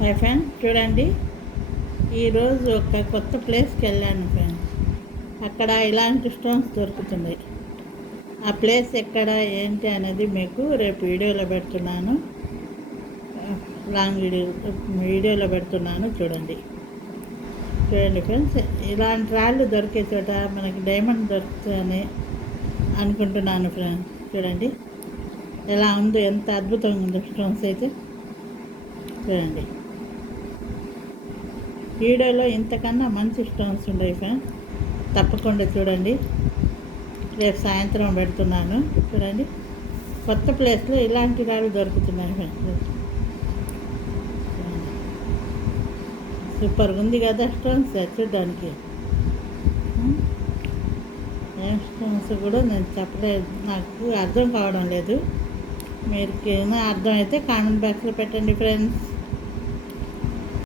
Hi friend చూడండి. ఈరోజు ఒక కొత్త ప్లేస్కి వెళ్ళాను ఫ్రెండ్స్ అక్కడ ఇలాంటి స్టోన్స్ దొరుకుతున్నాయి. ఆ ప్లేస్ ఎక్కడ ఏంటి అనేది మీకు రేపు వీడియోలో పెడుతున్నాను. లాంగ్ వీడియో వీడియోలో పెడుతున్నాను చూడండి. చూడండి ఫ్రెండ్స్ ఇలాంటి రాళ్ళు దొరికే చోట మనకి డైమండ్ దొరుకుతుందని అనుకుంటున్నాను ఫ్రెండ్స్ చూడండి. ఎలా ఉందో ఎంత అద్భుతంగా ఉందో స్టోన్స్ అయితే. చూడండి. వీడియోలో ఇంతకన్నా మంచి స్టోన్స్ ఉన్నాయి ఫ్రెండ్స్ తప్పకుండా చూడండి. రేపు సాయంత్రం పెడుతున్నాను. చూడండి. కొత్త ప్లేస్లో ఇలాంటి రాళ్ళు దొరుకుతున్నాయి ఫ్రెండ్స్ సూపర్గా ఉంది కదా స్టోన్స్ చూడడానికి. ఏం స్టోన్స్ కూడా నేను చెప్పలేదు. నాకు అర్థం కావడం లేదు. మీరు ఏమైనా అర్థమైతే కామెంట్ బాక్స్లో పెట్టండి ఫ్రెండ్స్.